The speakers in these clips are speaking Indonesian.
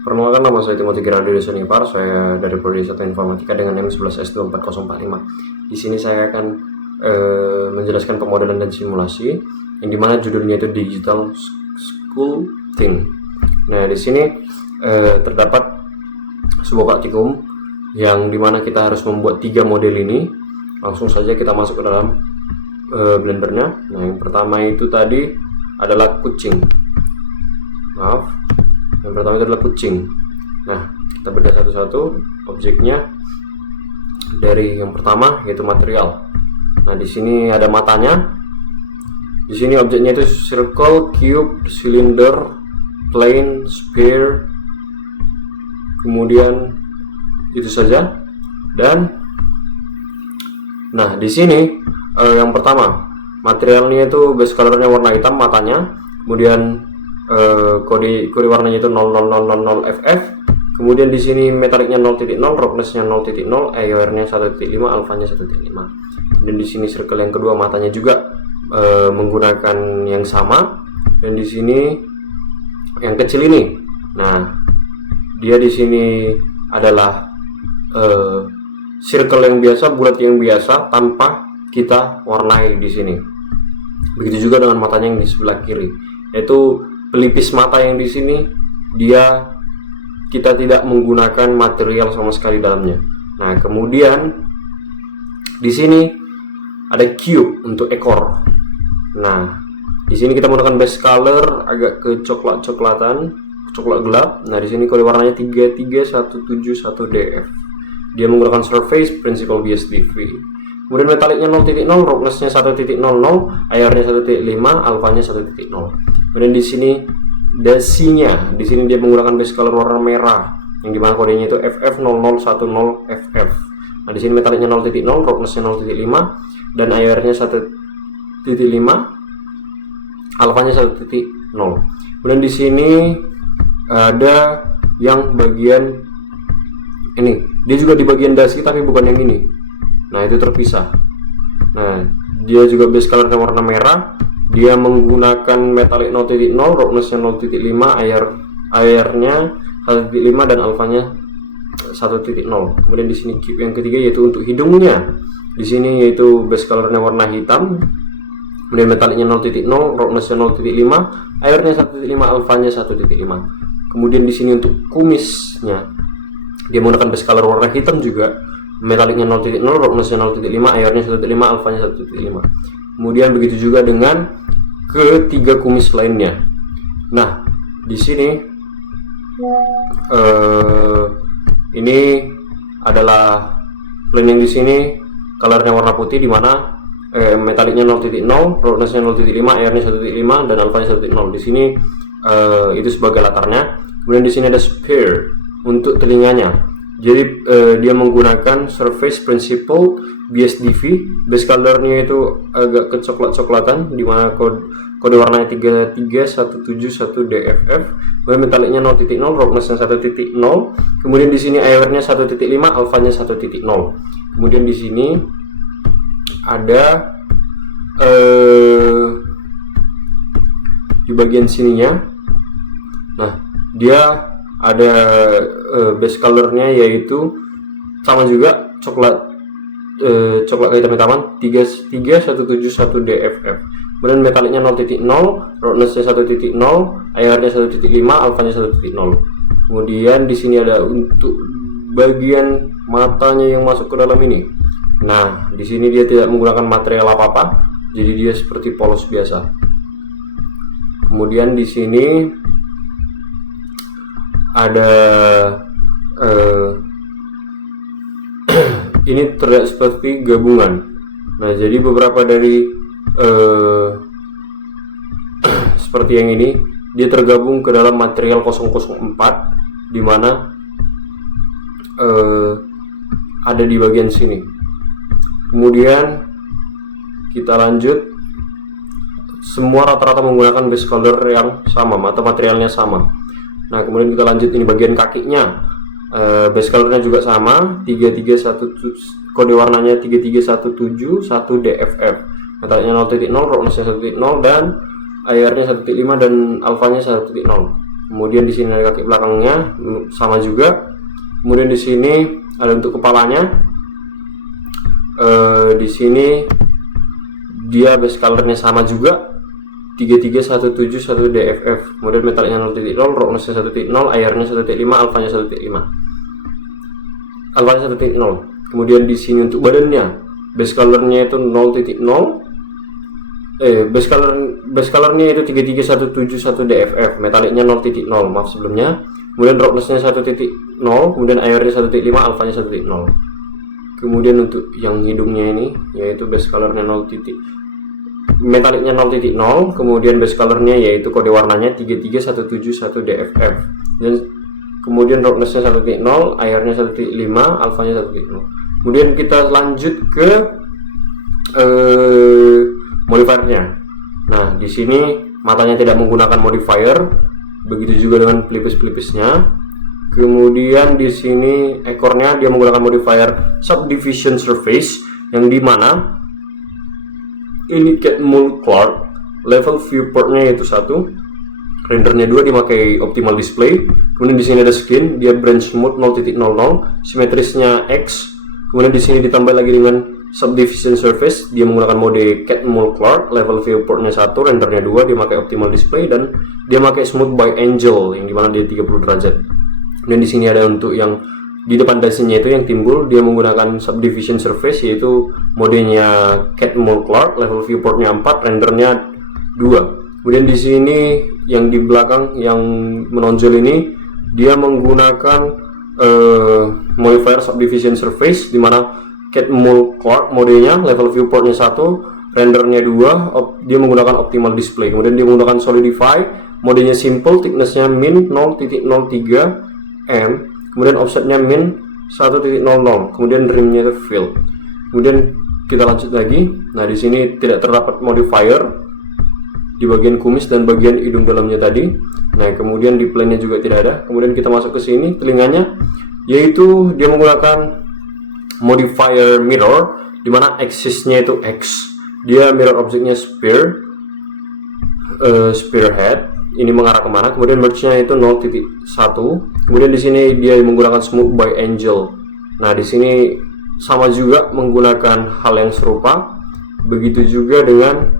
Perkenalkan, nama saya Timothy Girardi Desunipar. Saya dari Prodi 1 Informatika dengan NIM 11S24045. Di sini saya akan menjelaskan pemodelan dan simulasi, yang dimana judulnya itu Digital School Thing. Nah, di sini terdapat sebuah praktikum yang dimana kita harus membuat 3 model ini. Langsung saja kita masuk ke dalam blendernya. Nah, yang pertama itu tadi adalah kucing. Yang pertama itu adalah kucing. Nah, kita bedah satu-satu objeknya. Dari yang pertama yaitu material. Nah, di sini ada matanya. Di sini objeknya itu circle, cube, cylinder, plane, sphere. Kemudian itu saja. Dan nah, di sini yang pertama materialnya itu base colornya warna hitam, matanya. Kemudian kode warnanya itu 00000 FF. Kemudian di sini metaliknya 0.0, roughnessnya 0.0, AOR-nya 1.5, alfanya 1.5. Dan di sini circle yang kedua matanya juga menggunakan yang sama. Dan di sini yang kecil ini, nah dia di sini adalah circle yang biasa, bulat yang biasa tanpa kita warnai di sini. Begitu juga dengan matanya yang di sebelah kiri, yaitu pelipis mata yang di sini dia kita tidak menggunakan material sama sekali dalamnya. Nah, kemudian di sini ada cube untuk ekor. Nah, di sini kita menggunakan base color agak ke coklat-coklatan, coklat gelap. Nah, di sini kode warnanya 33171DF. Dia menggunakan surface principal BSDV. Kemudian metaliknya 0.0, roughnessnya 1.00, AOR-nya 1.5, alfanya 1.0. Kemudian di sini dasinya, di sini dia menggunakan base color warna merah, yang dimana kodenya itu FF0010FF. Nah, di sini metaliknya 0.0, roughnessnya 0.5, dan AOR-nya 1.5, alfanya 1.0. Kemudian di sini ada yang bagian ini, dia juga di bagian dasi tapi bukan yang ini. Nah, itu terpisah. Nah, dia juga base colornya warna merah. Dia menggunakan metalik 0.0, roughnessnya 0.5, AOR-nya 1.5, dan alfanya 1.0. Kemudian di sini cube yang ketiga yaitu untuk hidungnya. Di sini yaitu base colornya warna hitam. Kemudian metaliknya 0.0, roughnessnya 0.5, AOR-nya 1.5, alfanya 1.5. Kemudian di sini untuk kumisnya, dia menggunakan base color warna hitam juga. Metaliknya 0.0, roughnessnya 0.5, AOR-nya 1.5, alfanya 1.5. Kemudian begitu juga dengan ketiga kumis lainnya. Nah, di sini ini adalah plane yang di sini colornya warna putih, di mana metaliknya 0.0, roughnessnya 0.5, AOR-nya 1.5, dan alfanya 1.0. Di sini itu sebagai latarnya. Kemudian di sini ada sphere untuk telinganya. Jadi dia menggunakan surface principal BSDV. Base colornya itu agak kecoklat-coklatan, di mana kode warnanya 33171DFF. Kemudian metaliknya 0.0, roughnessnya 1.0. Kemudian di sini AOR-nya 1.5, alfanya 1.0. Kemudian di sini ada di bagian sininya. Nah, dia ada base colornya yaitu sama juga coklat kehitam-hitaman 33171DFF. Kemudian metaliknya 0.0, roughnessnya 1.0, AOR-nya 1.5, alfanya 1.0. Kemudian di sini ada untuk bagian matanya yang masuk ke dalam ini. Nah, di sini dia tidak menggunakan material apa-apa, jadi dia seperti polos biasa. Kemudian di sini ada ini terlihat seperti gabungan. Nah, jadi beberapa dari seperti yang ini, dia tergabung ke dalam material 004, di mana ada di bagian sini. Kemudian kita lanjut. Semua rata-rata menggunakan base color yang sama atau materialnya sama. Nah, kemudian kita lanjut, ini bagian kakinya. Base colornya juga sama, 331, kode warnanya 33171DFF. Metaliknya 0.0, roughnessnya 1.0, dan AOR-nya 1.5, dan alfanya 1.0. Kemudian di sini ada kaki belakangnya, sama juga. Kemudian di sini ada untuk kepalanya. Di sini dia base colornya sama juga, 33171 DFF. Kemudian metalnya 0.0, roughnessnya 1.0, airnya 1.5, alfanya 1.5. Alfanya 1.0. Kemudian di sini untuk badannya, base colornya itu 0.0. Base colornya itu 33171 DFF, metaliknya 0.0, maaf sebelumnya. Kemudian roughnessnya 1.0, kemudian airnya 1.5, alfanya 1.0. Kemudian untuk yang hidungnya ini, yaitu base colornya 0. Metaliknya 0.0, kemudian base colornya yaitu kode warnanya 33171 DFF. Dan kemudian roughnessnya 1.0, airnya 1.5, alfanya 1.0. Kemudian kita lanjut ke modifiernya. Nah, di sini matanya tidak menggunakan modifier, begitu juga dengan pelipis-pelipisnya. Kemudian di sini ekornya dia menggunakan modifier subdivision surface, yang dimana ini Catmull Clark, level viewportnya yaitu 1, rendernya 2, dipakai optimal display. Kemudian di sini ada skin, dia branch mode 0.00, simetrisnya X. Kemudian di sini ditambah lagi dengan subdivision surface, dia menggunakan mode Catmull Clark, level viewportnya 1, rendernya 2, dia pakai optimal display, dan dia pakai smooth by angel, yang dimana dia 30 derajat. Dan di sini ada untuk yang di depan dasinya itu yang timbul, dia menggunakan subdivision surface, yaitu modenya Catmull Clark, level viewportnya 4, rendernya 2. Kemudian di sini yang di belakang yang menonjol ini, dia menggunakan modifier subdivision surface, dimana Catmull Clark modenya level viewportnya 1, rendernya 2, dia menggunakan optimal display. Kemudian dia menggunakan solidify, modenya simple, thicknessnya min 0.03 m, kemudian offsetnya min 1.00, kemudian rimnya itu fill. Kemudian kita lanjut lagi. Nah, di sini tidak terdapat modifier di bagian kumis dan bagian hidung dalamnya tadi. Nah, kemudian di plane-nya juga tidak ada. Kemudian kita masuk ke sini, telinganya, yaitu dia menggunakan modifier mirror, dimana axis-nya itu X, dia mirror objeknya spearhead, ini mengarah kemana. Kemudian merge-nya itu 0.1. Kemudian di sini dia menggunakan smooth by angel. Nah, di sini sama juga menggunakan hal yang serupa, begitu juga dengan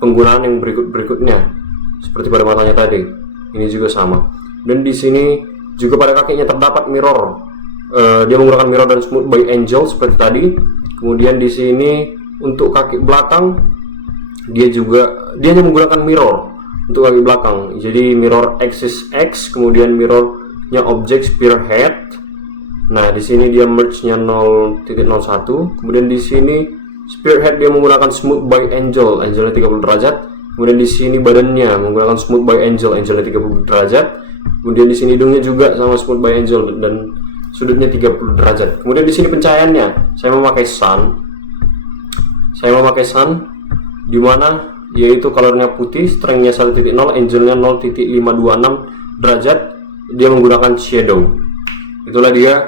penggunaan yang berikutnya seperti pada matanya tadi, ini juga sama. Dan di sini juga pada kakinya terdapat mirror. Dia menggunakan mirror dan smooth by angel seperti tadi. Kemudian di sini untuk kaki belakang dia hanya menggunakan mirror untuk kaki belakang. Jadi mirror axis X, kemudian mirrornya objek spearhead. Nah, di sini dia merge-nya 0.01. Kemudian di sini spearhead dia menggunakan smooth by angel, angelnya 30 derajat. Kemudian di sini badannya menggunakan smooth by angel, angelnya 30 derajat. Kemudian di sini hidungnya juga sama smooth by angel dan sudutnya 30 derajat. Kemudian di sini pencahayaannya, saya memakai sun. Di mana yaitu colornya putih, strength-nya 1.0, angle-nya 0.526 derajat. Dia menggunakan shadow. Itulah dia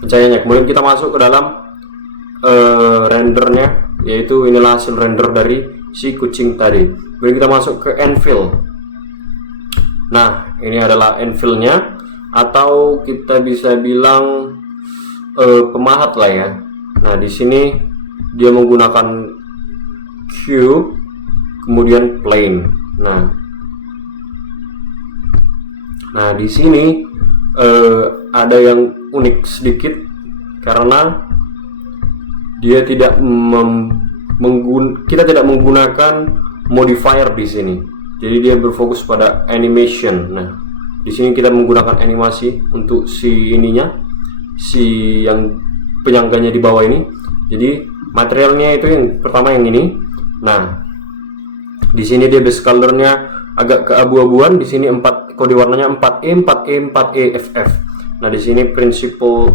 pencahayaannya. Kemudian kita masuk ke dalam rendernya, yaitu inilah hasil render dari si kucing tadi. Kemudian kita masuk ke anvil. Nah, ini adalah anvil-nya, atau kita bisa bilang pemahat lah ya. Nah, di sini dia menggunakan cube, kemudian plane. Nah, di sini ada yang unik sedikit karena dia tidak kita tidak menggunakan modifier di sini. Jadi dia berfokus pada animation. Nah, di sini kita menggunakan animasi untuk si yang penyangganya di bawah ini. Jadi materialnya itu yang pertama yang ini. Nah, di sini dia base colornya agak keabu-abuan. Di sini kode warnanya 4E, 4E, 4E, FF. Nah, di sini principal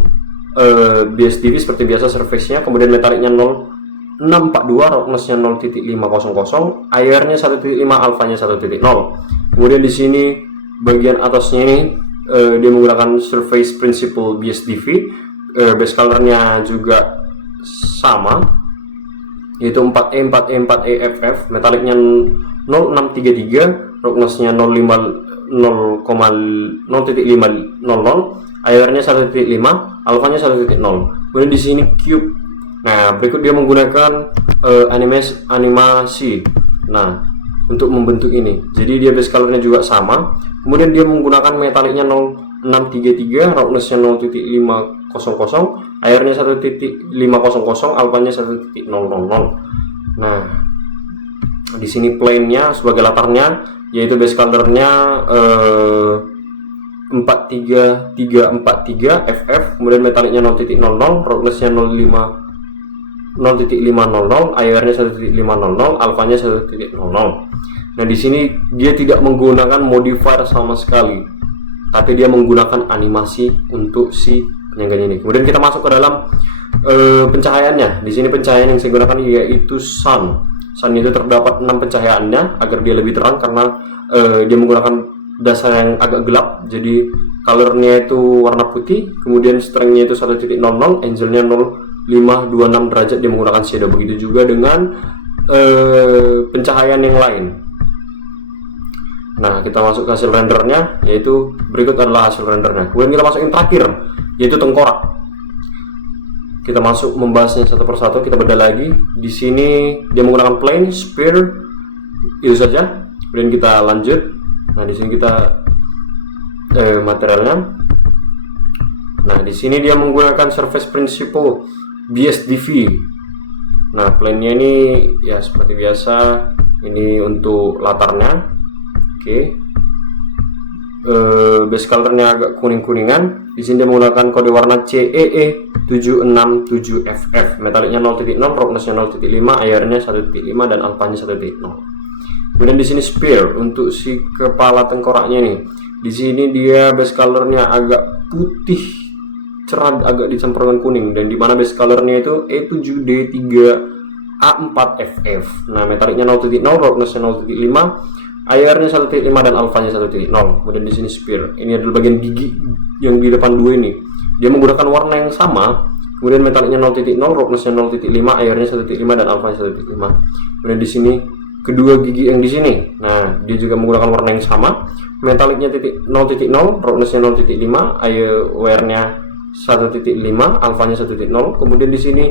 BSDV seperti biasa surface-nya. Kemudian metaliknya 0.642, roughness-nya 0.500, airnya 1.5, alfanya 1.0. Kemudian di sini bagian atasnya ini dia menggunakan surface principal BSDV, base colornya juga sama, yaitu 4E, 4E, 4E, FF, metaliknya 0633, roughness-nya 0,500, airnya 1.5, alfanya 1.0. Kemudian di sini cube. Nah, berikut dia menggunakan animasi. Nah, untuk membentuk ini. Jadi dia base colornya juga sama. Kemudian dia menggunakan metaliknya 0633, roughness-nya 0.500, airnya 1.500, alfanya 1.000. Nah, di sini plane-nya sebagai latarnya yaitu base colornya 43343 FF, kemudian metaliknya 0.00, roughness-nya 0.500, airnya 1.500, alfanya 1.0. Nah, di sini dia tidak menggunakan modifier sama sekali, tapi dia menggunakan animasi untuk si penyangganya ini. Kemudian kita masuk ke dalam pencahayaannya. Di sini pencahayaan yang saya gunakan yaitu sun. Sun itu terdapat 6 pencahayaannya agar dia lebih terang karena dia menggunakan dasar yang agak gelap. Jadi colornya itu warna putih, kemudian strength-nya itu 1.00, angle-nya 0,526 derajat, dia menggunakan shadow. Begitu juga dengan pencahayaan yang lain. Nah, kita masuk ke hasil rendernya, yaitu berikut adalah hasil rendernya. Kemudian kita masukin terakhir, yaitu tengkorak. Kita masuk membahasnya satu persatu, kita bedah lagi. Di sini dia menggunakan plane, spear, itu saja. Kemudian kita lanjut. Nah, di sini kita materialnya. Nah, di sini dia menggunakan surface principle BSDV. Nah, plane-nya ini ya seperti biasa, ini untuk latarnya. Oke. Base colornya agak kuning-kuningan. Di sini dia menggunakan kode warna CEE 767FF, metaliknya 0.0, roughness-nya 0.5, airnya 1.5 dan alfanya 1.0. Kemudian di sini spear untuk si kepala tengkoraknya nih. Di sini dia base colornya agak putih cerah, agak dicampur dengan kuning, dan di mana base colornya itu E7D3A4FF. Nah, metaliknya 0.0, roughness-nya 0.5, airnya 1.5 dan alfanya 1.0. Kemudian di sini spear. Ini adalah bagian gigi yang di depan dua ini. Dia menggunakan warna yang sama. Kemudian metaliknya 0.0, roughness-nya 0.5, airnya 1.5 dan alfanya 1.5. Kemudian di sini kedua gigi yang di sini. Nah, dia juga menggunakan warna yang sama. Metaliknya 0.0, roughness-nya 0.5, airnya 1.5, alfanya 1.0. Kemudian di sini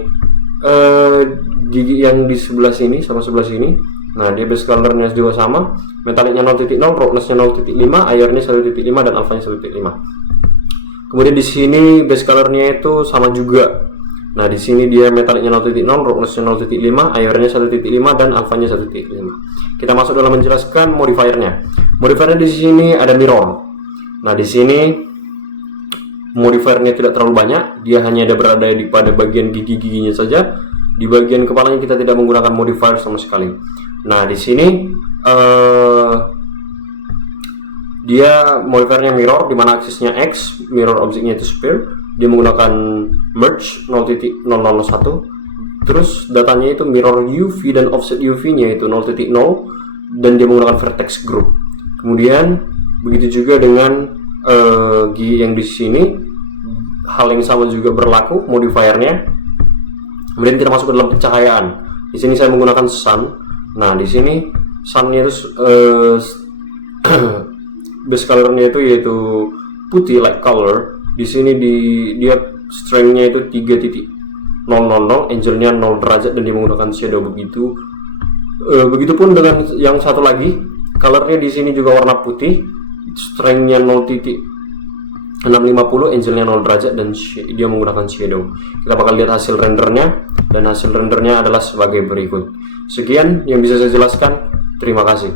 gigi yang di sebelah sini sama sebelah sini. Nah, dia base colornya juga sama. Metaliknya 0.0, roughness-nya 0.5, airnya 1.5 dan alfanya 1.5. Kemudian di sini base colornya itu sama juga. Nah, di sini dia metaliknya 0.0, roughness-nya 0.5, airnya 1.5 dan alfanya 1.5. Kita masuk dalam menjelaskan modifiernya. Modifiernya di sini ada mirror. Nah, di sini modifiernya tidak terlalu banyak, dia hanya ada berada di pada bagian gigi-giginya saja. Di bagian kepalanya kita tidak menggunakan modifier sama sekali. Nah, di sini dia modifiernya mirror, di mana aksesnya X, mirror objeknya itu spear. Dia menggunakan merge 0.001. Terus datanya itu mirror UV dan offset UV-nya itu 0.0, dan dia menggunakan vertex group. Kemudian begitu juga dengan gigi yang di sini, hal yang sama juga berlaku modifiernya. Kemudian kita masuk ke dalam pencahayaan. Di sini saya menggunakan sun. Nah, di sini sun-nya itu base colornya itu yaitu putih, light color. Di sini dia strength-nya itu 3.000, angle-nya 0 derajat, dan dia menggunakan shadow. Begitupun dengan yang satu lagi, colornya di sini juga warna putih, strength-nya 0.650, angle-nya 0 derajat, dan dia menggunakan shadow. Kita bakal lihat hasil rendernya, dan hasil rendernya adalah sebagai berikut. Sekian yang bisa saya jelaskan. Terima kasih.